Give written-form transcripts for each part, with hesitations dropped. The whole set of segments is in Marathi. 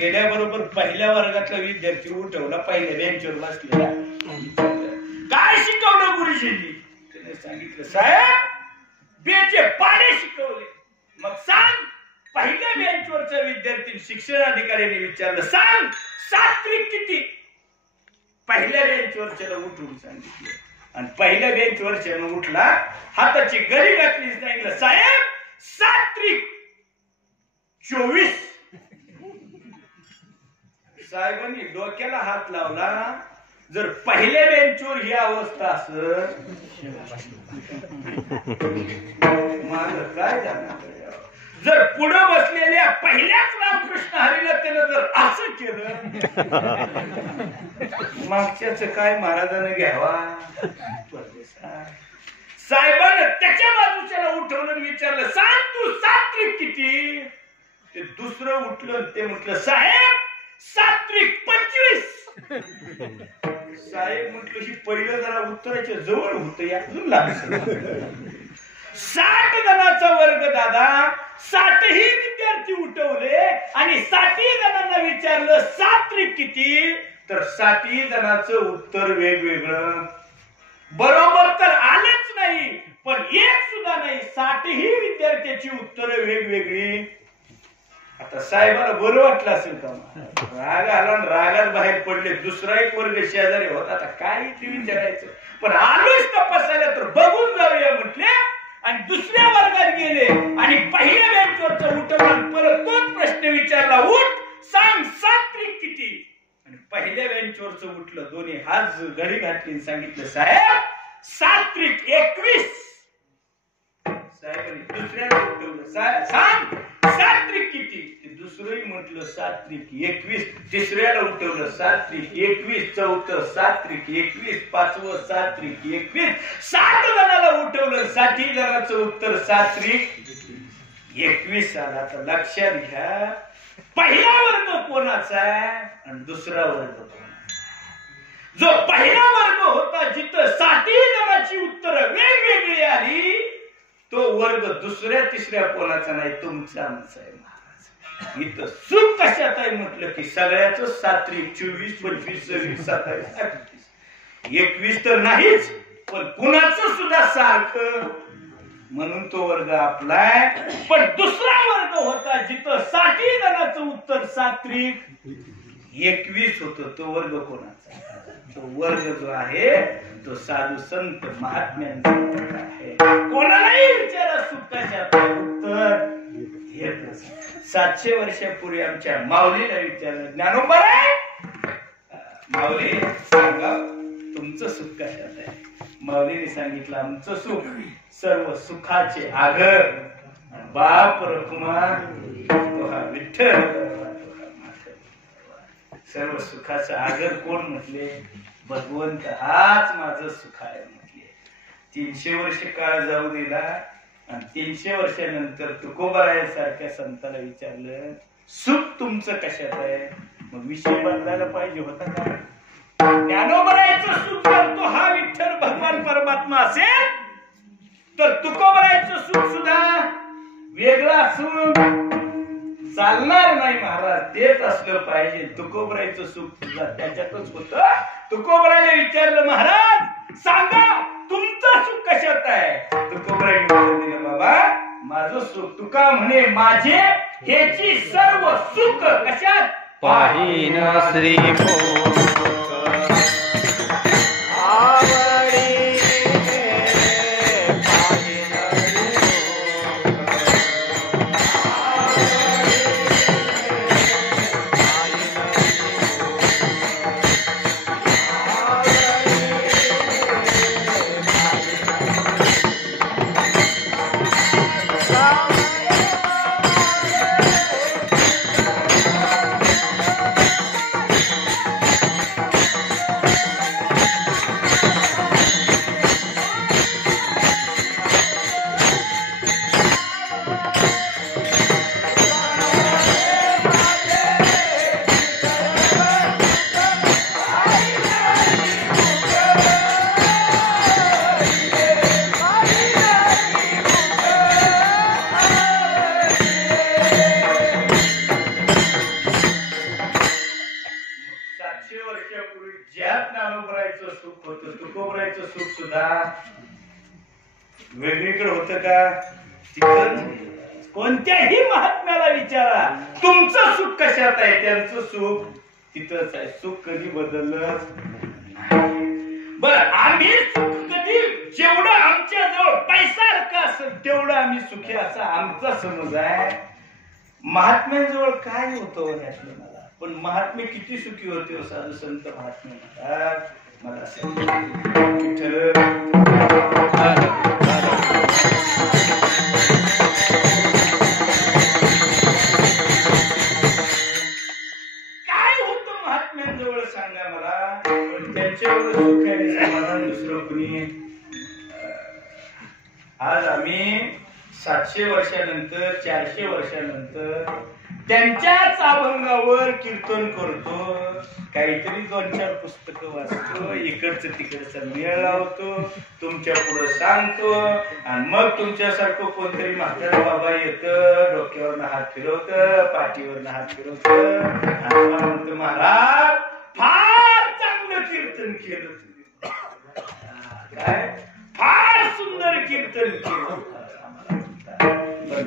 गेल्याबरोबर पहिल्या वर्गातला विद्यार्थी उठवला, पहिल्या बेंचवर बसलेला. काय शिकवलं गुरुजींनी? त्याने सांगितलं, साहेब बेचे पाडे शिकवले. मग सांग. पहिल्या बेंचवरच्या विद्यार्थी शिक्षणाधिकाऱ्याने विचारलं, सांग सात्विक किती? पहिल्या बेंचवरच्याला उठून सांगितलं आणि पहिल्या बेंचवरच्यानं उठला, हाताची गरी घातली, सांगितलं, साहेब सात्विक 24. साहेबांनी डोक्याला हात लावला. जर पहिल्या बेंचवर ही अवस्था असत माझं काय जाणार? जर पुढे बसलेल्या पहिल्याच रामकृष्ण हरीला त्यानं जर असं केलं, मागच्याच काय महाराजांना घ्यावा? साहेबांना त्याच्या बाजूच्याला उठवलं आणि विचारलं, सांग तू सात्विक किती? ते दुसरं उठलं, ते म्हटलं, साहेब सात्विक 25. साहेब म्हटलं, ही पहिलं जरा उत्तराच्या जवळ होतं, यातून लागलं. 60 जणांचा वर्ग दादा, 60 विद्यार्थी उठवले आणि 60 जणांना विचारलं सात्विक किती? तर 60 जणांचं उत्तर वेगवेगळं. बरोबर तर आलंच नाही, पण एक सुद्धा नाही. 60 विद्यार्थ्याची उत्तरं वेगवेगळी. आता साहेबाला बरं वाटलं असेल का? राग आला, रागात बाहेर पडले. दुसरा एक वर्ग शेजारी होता, आता काय विचारायचं? पण आलोच तपासायला तर बघून जाऊया म्हटले आणि दुसऱ्या वर्गात गेले आणि पहिल्या बेंचवरचा उठवला, परत तोच प्रश्न विचारला, उठ सांग सात्विक किती? आणि पहिल्या बेंचवरच उठलं, दोन्ही हात घडी घातली, सांगितलं, साहेब सात्विक 21. साहेबांनी दुसऱ्याला उठवलं, सांग सात्विक किती? दुसरंही म्हटलं सात्विक 21. तिसऱ्याला उठवलं, सात्विक 21. चौथं सात्विक 21. पाचवं सात्विक 21. 60 जणाला उठवलं, 60 जणांचं उत्तर सात्विक 21 आलं. आता लक्षात घ्या, पहिला वर्ग कोणाचा आणि दुसरा वर्ग कोणाचा? जो पहिला वर्ग होता, जिथं 60 जणांची उत्तर वेगवेगळी आली, तो वर्ग दुसऱ्या तिसऱ्या कोणाचा नाही, तुमचा आमचा आहे महाराज. इथं सुख कशात आहे म्हटलं की सगळ्याच सात्विक 24, 25, 26, 27, 28, 21 तर नाहीच, पण कुणाचं सुद्धा सारखं, म्हणून तो वर्ग आपलाय. पण दुसरा वर्ग होता जिथं 60 जणांचं उत्तर सात्विक 21 होतं, तो वर्ग कोणाचा? तो वर्ग जो आहे तो साधू संत महात्म्यांचा आहे. कोणालाही विचारा सुखाच्या उत्तर हे 700 वर्षापूर्वी आमच्या माऊलीला विचारलं, ज्ञानोबा माऊली सांगा तुमचं सुख कशात आहे? माऊलीने सांगितलं, आमचं सुख सर्व सुखाचे आगर बाप रखुमा तो हा विठ्ठल. सर्व सुखाचा आगर कोण म्हटले? भगवंत. हाच माझं सुख आहे म्हटले. 300 वर्ष काळ जाऊ दिला आणि 300 वर्षानंतर तुकोबारायासारख्या संताला विचारलं, सुख तुमचं कशात आहे? मग विषय बदलायला पाहिजे होता का? ज्ञानोबरायाचं सुख करतो हा विठ्ठल भगवान परमात्मा असेल तर तुकोबारायाचं सुख सुद्धा वेगळं असून चालणार नाही महाराज. तेच असलं पाहिजे. तुकोबरायाचं सुख सुद्धा त्याच्यातच होत. तुकोबरायाला विचारलं, महाराज सांगा तुमचं सुख कशात आहे? तुकोबरायाने उत्तर दिलं, बाबा माझं सुख तुका म्हणे माझे ह्याची सर्व सुख कशात? पाहिन श्री ज्ञानोबरायचं सुख होतं. तुकोबरायचं सुख सुद्धा वेगळीकडे होतं का? तिथं कोणत्याही महात्म्याला विचारा तुमचं सुख कशात आहे, त्यांचं सुख तिथंच आहे. सुख कधी बदललं? बर, आम्ही सुख कधी जेवढं आमच्या जवळ पैसा असेल तेवढं आम्ही सुखी असा आमचा समज आहे. महात्म्यांजवळ काय होतं यातलं मला, पण महात्मे किती सुखी होते साधू संत महात्मे म्हणतात मला काय होतं महात्म्यांजवळ सांगा मला. पण त्यांच्यावर सुख आहे समाधान दुसरं कुणी. आज आम्ही 700 वर्षानंतर 400 वर्षानंतर त्यांच्याच अभंगावर कीर्तन करतो, काहीतरी 2-4 पुस्तकं वाचतो, इकडचं तिकडचं मेळ लावतो, तुमच्या पुढे सांगतो, आणि मग तुमच्यासारखं कोणतरी म्हातारा बाबा येतं, डोक्यावरनं हात फिरवतं, पाठीवरनं हात फिरवतं, आणि मग म्हणतो महाराज फार चांगलं कीर्तन केलं तुम्ही, काय फार सुंदर कीर्तन केलं.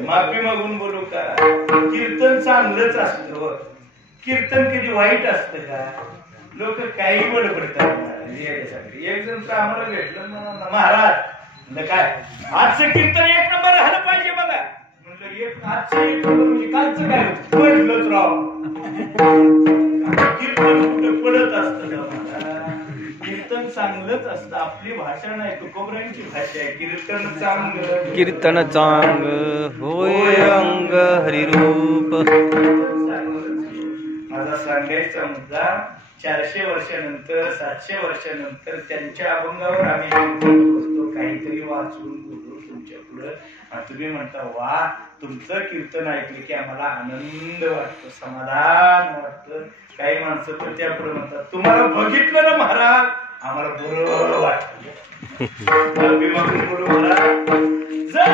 माफी मागून बोलू का, कीर्तन चांगलंच असतं. कीर्तन कधी वाईट असतं का? लोक काही बडबडतात. एक जण तर आम्हाला भेटलं महाराज, म्हणलं काय आजचं कीर्तन 1 नंबर झालं पाहिजे बघा. म्हणलं आजचं 1 नंबर म्हणजे कालचं काय पडलंच राव. कीर्तन कुठं पडत असतं? कीर्तन चांगलंच असतं. आपली भाषा नाही, तुकोबरायांची भाषा आहे. कीर्तन चांगलं, कीर्तन चांग होय अंग हरिरूप. माझा सांगायचा मुद्दा 400 वर्षानंतर 700 वर्षानंतर त्यांच्या अभंगावर आम्ही बसतो, काहीतरी वाचून बोलतो तुमच्या पुढं, आणि तुम्ही म्हणता वा तुमचं कीर्तन ऐकलं की आम्हाला आनंद वाटतो, समाधान वाटतं. काही माणसं तर त्या पुढे म्हणतात तुम्हाला बघितलं ना महाराज आम्हाला बरं वाटतं. जर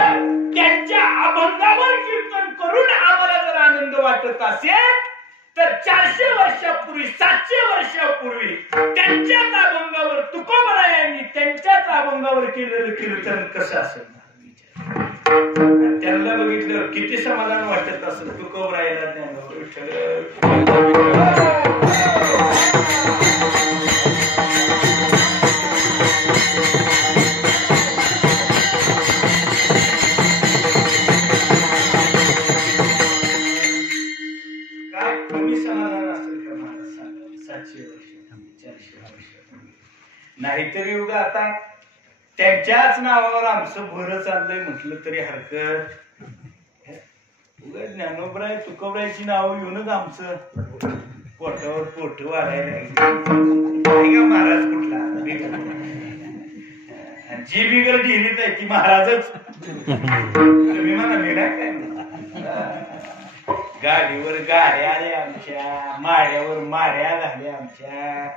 त्यांच्या अभंगावर कीर्तन करून आम्हाला जर आनंद वाटत असेल तर 400 वर्षापूर्वी 700 वर्षापूर्वी त्यांच्याच अभंगावर तुकोबरायांनी त्यांच्याच अभंगावर केलेलं कीर्तन कसं असेल त्यांना बघितलं किती समाधान वाटत असेल. तुकोबरायाला काय कमी समाधान असेल का मला सांगा. 700 वर्ष 400 वर्ष नाहीतरी युग आता त्यांच्याच नावावर आमचं भरं चाललंय म्हटलं तरी हरकत. ज्ञानोबराय तुकोबरायची नाव येऊनच आमचं पोटावर पोट वाढायला महाराज कुठला जी बिगर डिरीत आहे ती महाराजच. तुम्ही म्हणा मी नाही काय. गाडीवर गाड्या आल्या आमच्या, माड्यावर माड्या झाल्या आमच्या.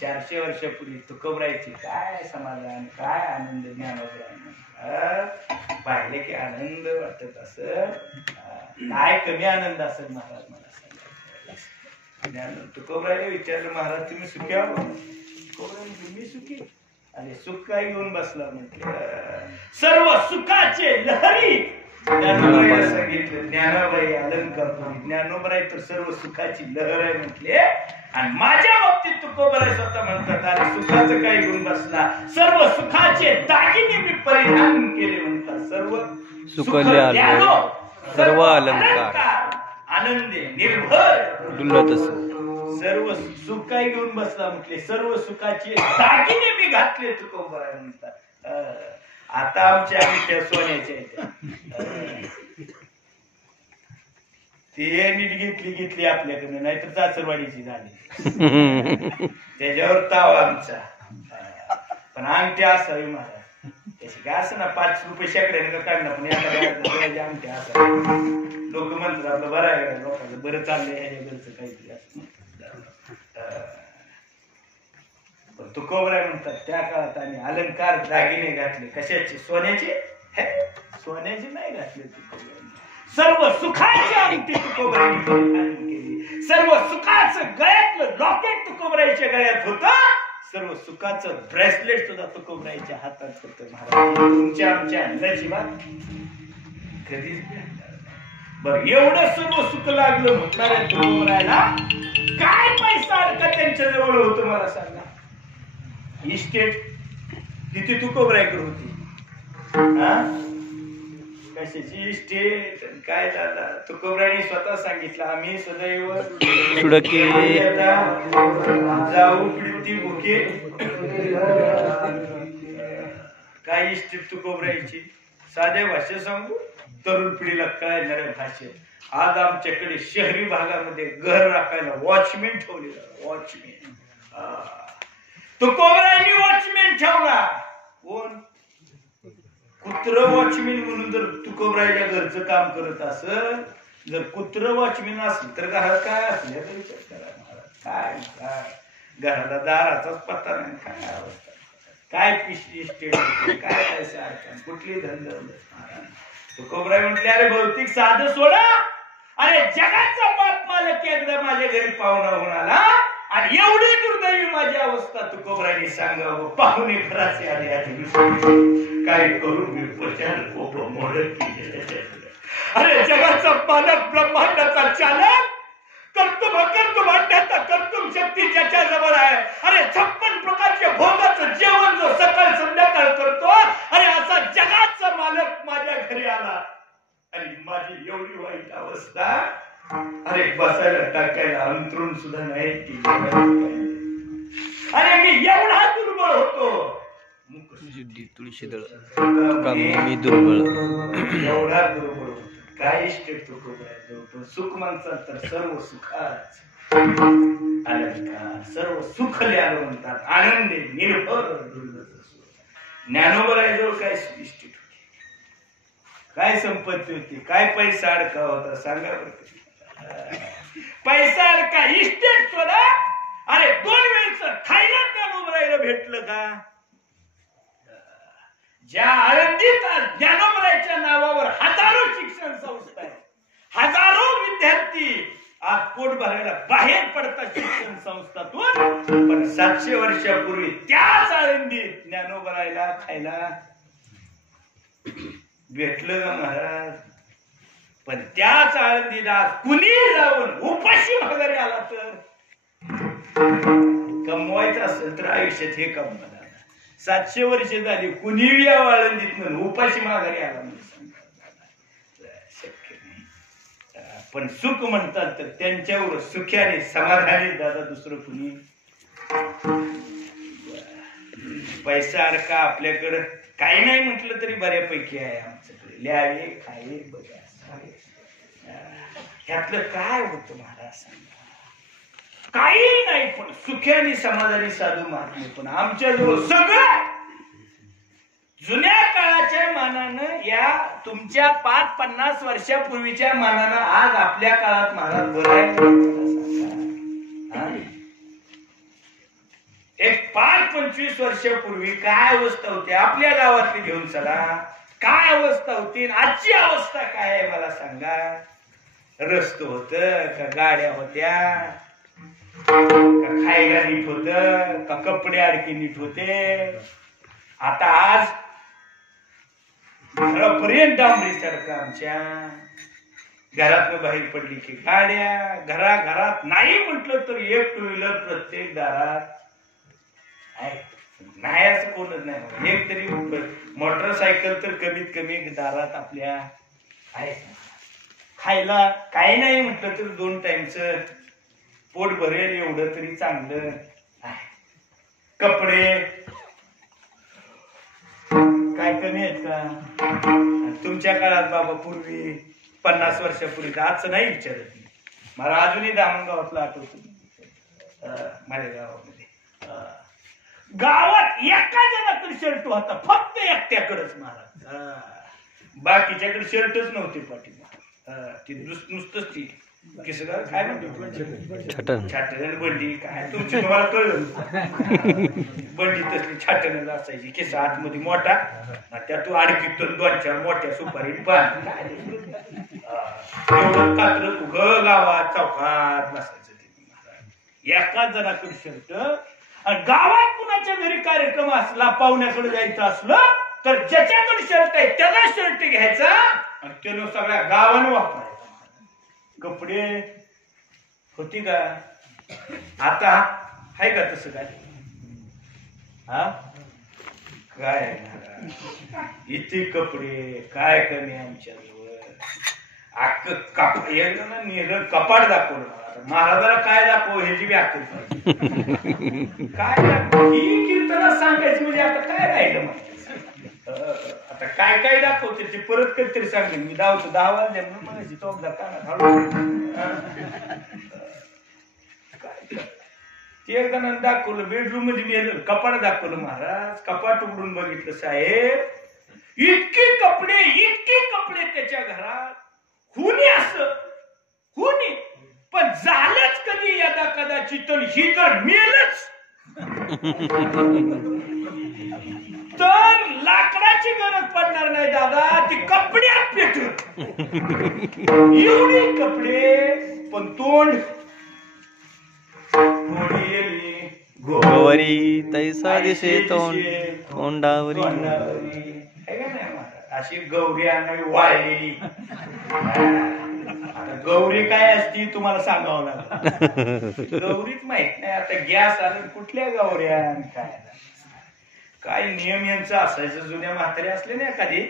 400 वर्षापूर्वी तुकोबरायची काय समाधान, काय आनंद ज्ञानोबराय पाहिले की आनंद वाटत असं. काय कमी आनंद असेल महाराज मला सांगा. तुकोबरायला विचारलं महाराज तुम्ही सुखी आहो? तुकोबराय तुम्ही सुखी? आणि सुख काय घेऊन बसला म्हटलं सर्व सुखाचे लहरी. ज्ञानोबरायला सांगितलं ज्ञानोबराय अलंकार. ज्ञानोबराय तर सर्व सुखाची लहर आहे म्हटले. आणि माझ्या बाबतीत तुकोबराय स्वतः म्हणतात अरे सुखाचं काय घेऊन बसला, सर्व सुखाचे दागिने मी परिधान केले म्हणतात. सर्व सुखले सर्व अलंकार आनंदे निर्भर डुलत सर्व सुख काय घेऊन बसला म्हटले सर्व सुखाचे दागिने मी घातले. तुकोबराय म्हणतात आता आमच्या अंगठ्या सोन्याच्या ते नीट घेतली आपल्याकडे, नाहीतर चाचरवाडीची झाली. त्याच्यावर ताव आमचा. पण अंगठ्या असावी महाराज. त्याची काय असं ना 5 रुपये शेकड्याने का काढणं, पण एखाद्या अंगठ्या असावी. लोक म्हणतात आपलं बरं आहे, लोकांचं बरं चाललंय ह्याच्या घरचं काहीतरी असं. तुकोबराय म्हणतात त्या काळात आम्ही अलंकार दागिने घातले. कशाचे? सोन्याचे? सोन्याचे नाही घातले तुकोबराय. सर्व सुखाची अंगठी तुकोबरायांनी परिधान केली. सर्व सुखाचे सुखाचं गळ्यातलं लॉकेट तुकोबराईच्या गळ्यात होतं, सर्व सुखाचं ब्रेसलेट सुद्धा तुकोबराईच्या हातात होतं. महाराज तुमच्या आमच्या नशिबात कधीच बर एवढं सर्व सुख लागलं म्हटणाऱ्या तुकोबरायला काय पैसा अडका त्यांच्या जवळ होतं मला सांगा. इस्टेट किती तुकोबरायकडे होती, कशाची इस्टेट काय दादा. तुकोबरायने स्वतः सांगितलं आम्ही सदैव जाऊ पिढी भुके. काय इस्टेट तुकोबरायची साध्या भाषेत सांगू, तरुण पिढीला कळणाऱ्या भाषेत. आज आमच्याकडे शहरी भागामध्ये घर राखायला वॉचमॅन ठेवलेला. वॉचमॅन तुकोबरायनी वॉचमॅन ठेवला. कोण? कुत्र वॉचमॅन म्हणून जर तुकोबरायच्या घरचं काम करत असल, जर कुत्र वॉचमॅन असेल तर घरात काय असल्या तर विचार करा. काय काय घराला दाराचाच पत्ता नाही. काय अवस्था, काय पिशवी स्टेट, काय पैसे अडचण, कुठली धंदा. तुकोबराय म्हटले अरे भौतिक साधं सोडा, अरे जगाचा बाप मालक एकदा माझ्या घरी पाहुणा होऊन आला आणि एवढी दुर्दैवी माझी अवस्था. तुकोबरायने सांगावं पाहुणे घराचे आले आधी काय करू मी पचार कोप मोडत. अरे जगाचा मालक ब्रह्मांडाचा चालक कर्तुम कर्तुम शक्ती ज्याच्या जवळ आहे. अरे 56 प्रकारच्या भोगाचं जेवण जो सकाळ संध्याकाळ करतो, अरे असा जगाचा मालक माझ्या घरी आला आणि माझी एवढी वाईट अवस्था. अरे बसायला टाकायला अंतरून सुद्धा नाही. अरे मी एवढा दुर्बळ होतो. तुळशीदळ मी दुर्बळ, एवढा दुर्बळ होतो. काय इष्टेट तुकोबराय सुख म्हणतात तर सर्व सुखाच अलंकार, सर्व सुख लिहायला म्हणतात. आनंदे निर्भर ज्ञानोबरायजवळ काय इष्टेट होती, काय संपत्ती होती, काय पैसा अडका होता सांगा बरं. पैसा अडका इस्टेट सोडा. अरे 2 वेळचं खायला ज्ञानोबरायला भेटलं का? ज्या आळंदीत ज्ञानोबरायच्या नावावर हजारो शिक्षण संस्था आहेत, हजारो विद्यार्थी आज पोट भरायला बाहेर पडतात शिक्षण संस्थातून. पण 700 वर्षापूर्वी त्याच आळंदीत ज्ञानोबरायला खायला भेटलं का महाराज? पण त्याच आळंदीला कुणी जाऊन उपाशी माघारी आला तर कमवायचं असेल तर आयुष्यात हे कमवा. 700 वर्ष झाली कुणी या आळंदीत उपाशी माघारी आला शक्य नाही. पण सुख म्हणतात तर त्यांच्यावर सुख्याने समाधानी दादा दुसरं कुणी. पैसा अडका आपल्याकडं काही नाही म्हटलं तरी बऱ्यापैकी आहे आमच्याकडे. लिहावे खावे बघा ह्यातलं काय होतं महाराज सांगा. काही नाही पण सुख्याने समाधानी साधू महात्मे. पण आमच्याजवळ सगळं जुन्या काळाच्या मानानं या तुमच्या 5-50 वर्षापूर्वीच्या मानानं आज आपल्या काळात महाराज एक 5-25 वर्षापूर्वी काय अवस्था होती आपल्या गावातली घेऊन चला. काय अवस्था होती आजची अवस्था काय आहे मला सांगा. रस्त होत का गाड्या होत्या का खायला नीट होत का कपडे अडके नीट होते. आता आज घरापर्यंत डांबरी सडक आमच्या घरातून बाहेर पडली की गाड्या. घरात नाही म्हटलं तर 1 टू व्हीलर प्रत्येक दारात नाही असं कोणच नाही. एक तरी मोटरसायकल तर कमीत कमी दारात आपल्या आहे. खायला काही नाही म्हटलं तर 2 टाइमचं पोट भरेल एवढं तरी चांगलं आहे. कपडे काय कमी आहेत का तुमच्या काळात बाबा? पूर्वी 50 वर्षापूर्वी आजचं नाही विचारत मी. मला अजूनही दामणगावातला आठवतो. माझ्या गावामध्ये गावात एका जणाकडे शर्ट होता फक्त एकट्याकडेच महाराज. बाकीच्याकडे शर्टच नव्हते पाठी. ती नुसतंच ती काय म्हणतो छाटण बंडी काय तुमची तुम्हाला कळलं. बंडी तसली छाटण असायची केस आतमध्ये मोठा त्यातून अडकीतून 2-4 मोठ्या सुपारी पान एवढं कात्र उघ गावात चौकात बसायचं. एका जणाकडे शर्ट. आणि गावात कुणाच्या घरी कार्यक्रम असला, पाहुण्याकडे जायचं असलं तर ज्याच्याकडे शर्ट आहे त्याला शर्ट घ्यायचा आणि त्यानं सगळ्या गावानं वापरायचा. कपडे होती का? आता आहे का तसं काय? हा काय इथे कपडे काय कमी आमच्या जवळ. अख्ख कपाट दाखवलं महाराजाला. काय दाखव ह्याची व्याख्या काय दाखव ही कीर्तना सांगायचं म्हणजे आता काय राहिलं माहिती. आता काय काय दाखवते ते परत कधीतरी सांगेन मी. धावतो 10 वाजल्या म्हणून म्हणायची चौकदा काय ते एकदा दाखवलं. बेडरूम मध्ये गेलं, कपाट दाखवलं महाराज. कपाट उघडून बघितलं साहेब इतके कपडे त्याच्या घरात. हुनी असं हुनी पण झालंच कधी यदा कदाचित ही जर मेलच तर लाकडाची गरज पडणार नाही दादा. ती कपड्यात पेटून एवढे कपडे पण तोंड गोवरी तैसा दिसे तोंडावरी. अशी गौरी आणावी वाळलेली. गौरी काय असती तुम्हाला सांगावं लागलं. गौरीच माहित नाही आता. गॅस आलं कुठल्या गौऱ्या काय नियम यांचा असायचं. जुन्या म्हातारे असले ना एखादी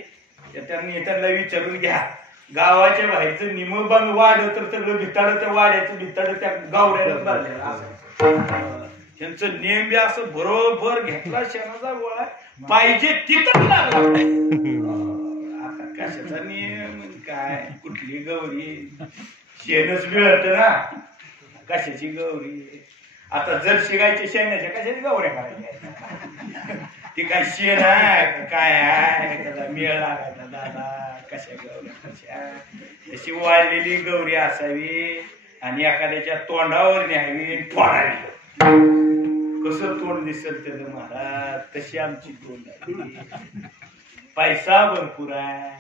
त्यांना विचारून घ्या. गावाच्या बाहेरचं निमबांग वाढ तर सगळं भिताड त्या वाड्याचं भिताड त्या गावड्याला भरलेलं. त्यांचं नियम बी असं बरोबर घेतला. शेणाचा गोळा पाहिजे तिथंच लागला. आता कशाचा नियम काय कुठली गौरी शेणच मिळत ना. कशाची गौरी आता जर शिगायच्या शेणाच्या कशाची गौऱ्या करायच्या. ती काय शेण आहे काय आहे त्याचा मेळ लागायचा दादा. कशा गौऱ्या कशा तशी वाळलेली गौरी असावी आणि एखाद्याच्या तोंडावर न्यावी फोडावी. कसं तोंड दिसेल त्याचं महाराज तशी आमची तोंड आहे. पैसा भरपूर आहे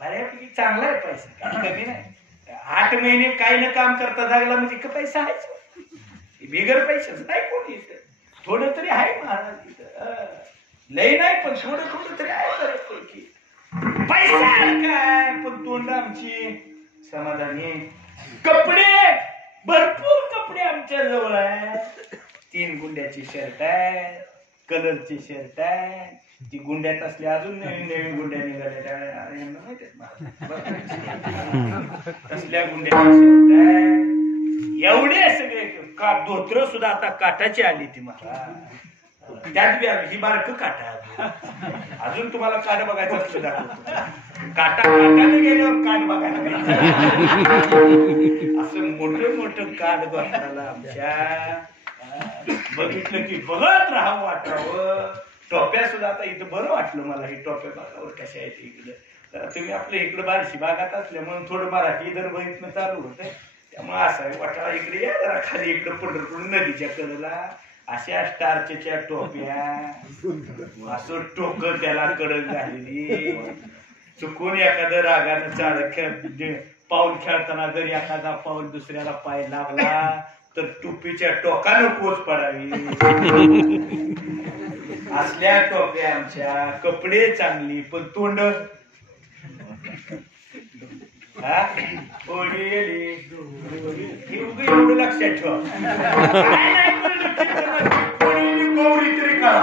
बऱ्यापैकी चांगला आहे पैसा काय कमी नाही. 8 महिने काही ना काम करता लागला म्हणजे का पैसा आहे. बिगर पैशाच नाही कोणी थोडं तरी आहे महाराज इथं. लय नाही पण थोडं तरी आहे बऱ्यापैकी. पैसा काय पण तोंड आमची समाधानी. कपडे भरपूर कपडे आमच्या जवळ आहे. 3 गुंड्याची शर्ट आहे, कलरची शर्ट आहे. ती गुंड्यात असली अजून नवीन गुंड्या निघाल्या तसल्या गुंड्याची शर्ट आहे. एवढे सगळे धोत्र सुद्धा आता काठाची आली ती मला. त्यात बी ही बारक काटा. अजून तुम्हाला काठ बघायचं असं दाखवतो. काटाने गेल्यावर काठ बघायला असं मोठं काठ बघताना आमच्या बघितलं की बघत राहावं वाटावं. टोप्या सुद्धा आता इथं बरं वाटलं मला. ही टोप्या बघावर कशा आहेत इकडं. तर तुम्ही आपल्या इकडं बारशी भागात असल्यामुळे थोडं मराठी इधर बघितलं चालू होतं. त्यामुळे असं वाटावा इकडे या जरा खाली इकडं पंढरपूर नदीच्या कडेला अशा स्टारच्या टोप्या असं टोक त्याला कडक झालेली. चुकून एखादं रागानं चाल पाऊल खेळताना जर एखादा पाऊल दुसऱ्याला पाय लागला तर टोपीच्या टोकानं पोच पडावी. असल्या टोप्या आमच्या. कपडे चांगली पण तोंड एवढं लक्षात ठेवा. गौरी तरी करा.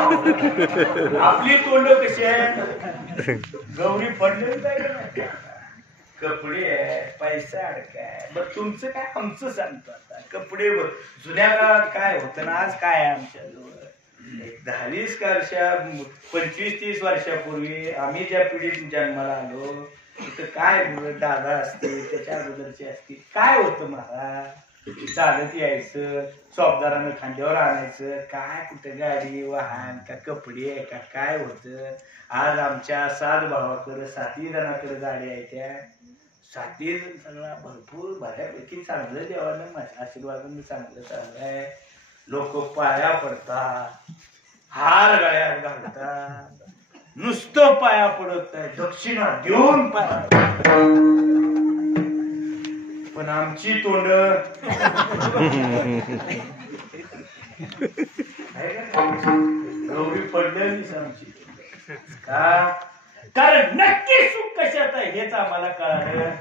आपली तोंड कशी आहे गौरी पडले. कपडे आहे पैसा अडकाय. मग तुमचं काय आमचं सांगतो आता. कपडे जुन्या काळात काय होतं ना आज काय आहे आमच्या जवळ. 10-20 वर्ष 25-30 वर्षापूर्वी आम्ही ज्या पिढीत जन्माला आलो तिथं काय दादा असते त्याच्या अगोदरचे असते काय होतं महाराज. चालत यायचं चौकदारानं खांद्यावर आणायचं. काय कुठं गाडी वाहन का कपडे का काय होतं. आज आमच्या 7 भावाकडे 7 जणांकडे गाड्या आहेत. त्या 7 सगळा भरपूर बऱ्यापैकी चांगलं देवानं माझ्या आशीर्वादानं चांगलं चाललंय. लोक पाया पडतात, हार गळ्यात घालतात. नुसतं पाया पडत नाही दक्षिणा देऊन पाया. पण आमची तोंड गौरी फडणवीस आमची का? कारण नक्की सुख कशात आहे हेच आम्हाला कळालं.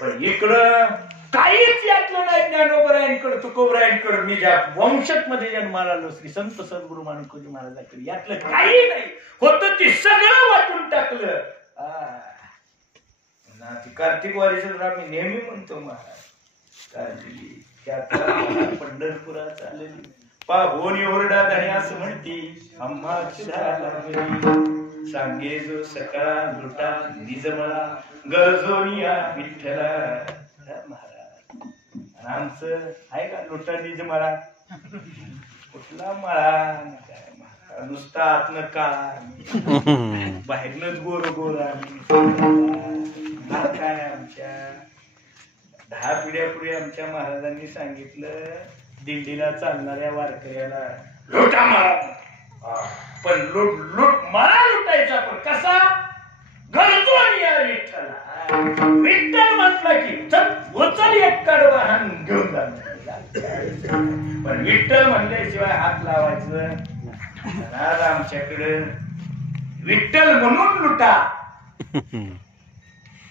पण इकडं काहीच यातलं नाही. ज्ञानोबरायांकडे तुकोबरायांकडे मी ज्या वंशत मध्ये जन्माला आलो श्री संत सद्गुरु माणकोजी महाराजांकडे यातलं काही नाही होतं ते सगळं वाटून टाकलं. कार्तिक वारीचं आम्ही नेहमी म्हणतो महाराज कार्तिकी पंढरपुरात आलेली पाहोनी ओरडा धणे असं म्हणती आम्हा सांगे जो सकाळ लुटा निज मला गरजोनिया विठ्ठला. महाराज आमचं आहे का लुटा निज मला? कुठला मळा? नुसता आतनं काळा बाहेरनच गोर गोर. काय आमच्या 10 पिढ्यापूर्वी आमच्या महाराजांनी सांगितलं दिंडीला चालणाऱ्या वारकऱ्याला लुटा मारा. पण लूट मारा लुटायचा पण कसा? गरजून या विठ्ठला. विठ्ठल म्हटलं की उचल एक कडवा हाण घेऊन जाणार. पण विठ्ठल म्हणल्याशिवाय हात लावायचं आज आमच्याकडे विठ्ठल म्हणून लुटा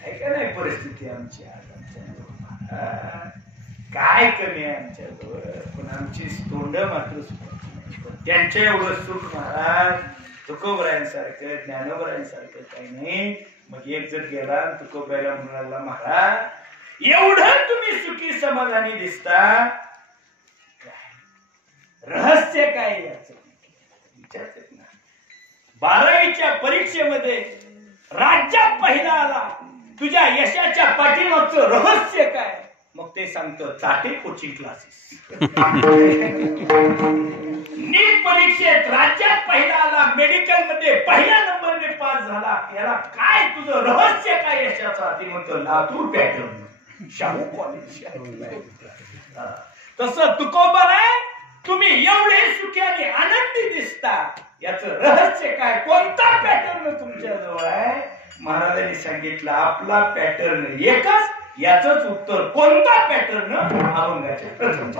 आहे का नाही परिस्थिती आमची आज. काय कमी आहे आमच्याजवळ पण आमची तोंड मात्र त्यांच्या एवढं सुख महाराज तुकोबरायांसारखं ज्ञानोबरायांसारखं काही नाही. मग एक जर गेला तुकोबरायला म्हणाला महाराज एवढं तुम्ही सुखी समाधानी दिसता रहस्य काय याच विचारतात ना. 12वीच्या परीक्षेमध्ये राज्यात पहिला आला तुझ्या यशाच्या पाठीमागचं रहस्य काय? मग ते सांगतो चाटे कोचिंग क्लासेस. नीट परीक्षेत राज्यात पहिला आला मेडिकल मध्ये पहिल्या नंबरने पास झाला याला काय तुझं रहस्य काय यशाचा? ते म्हणतो लातूर पॅटर्न शाहू कॉलेज. तसं तुकोबर आहे तुम्ही एवढे सुख्याने आनंदी दिसता याचं रहस्य काय? कोणता पॅटर्न तुमच्या जवळ आहे? महाराजांनी सांगितलं आपला पॅटर्न एकच. याच उत्तर कोणता पॅटर्न? अभंगाचे प्रथम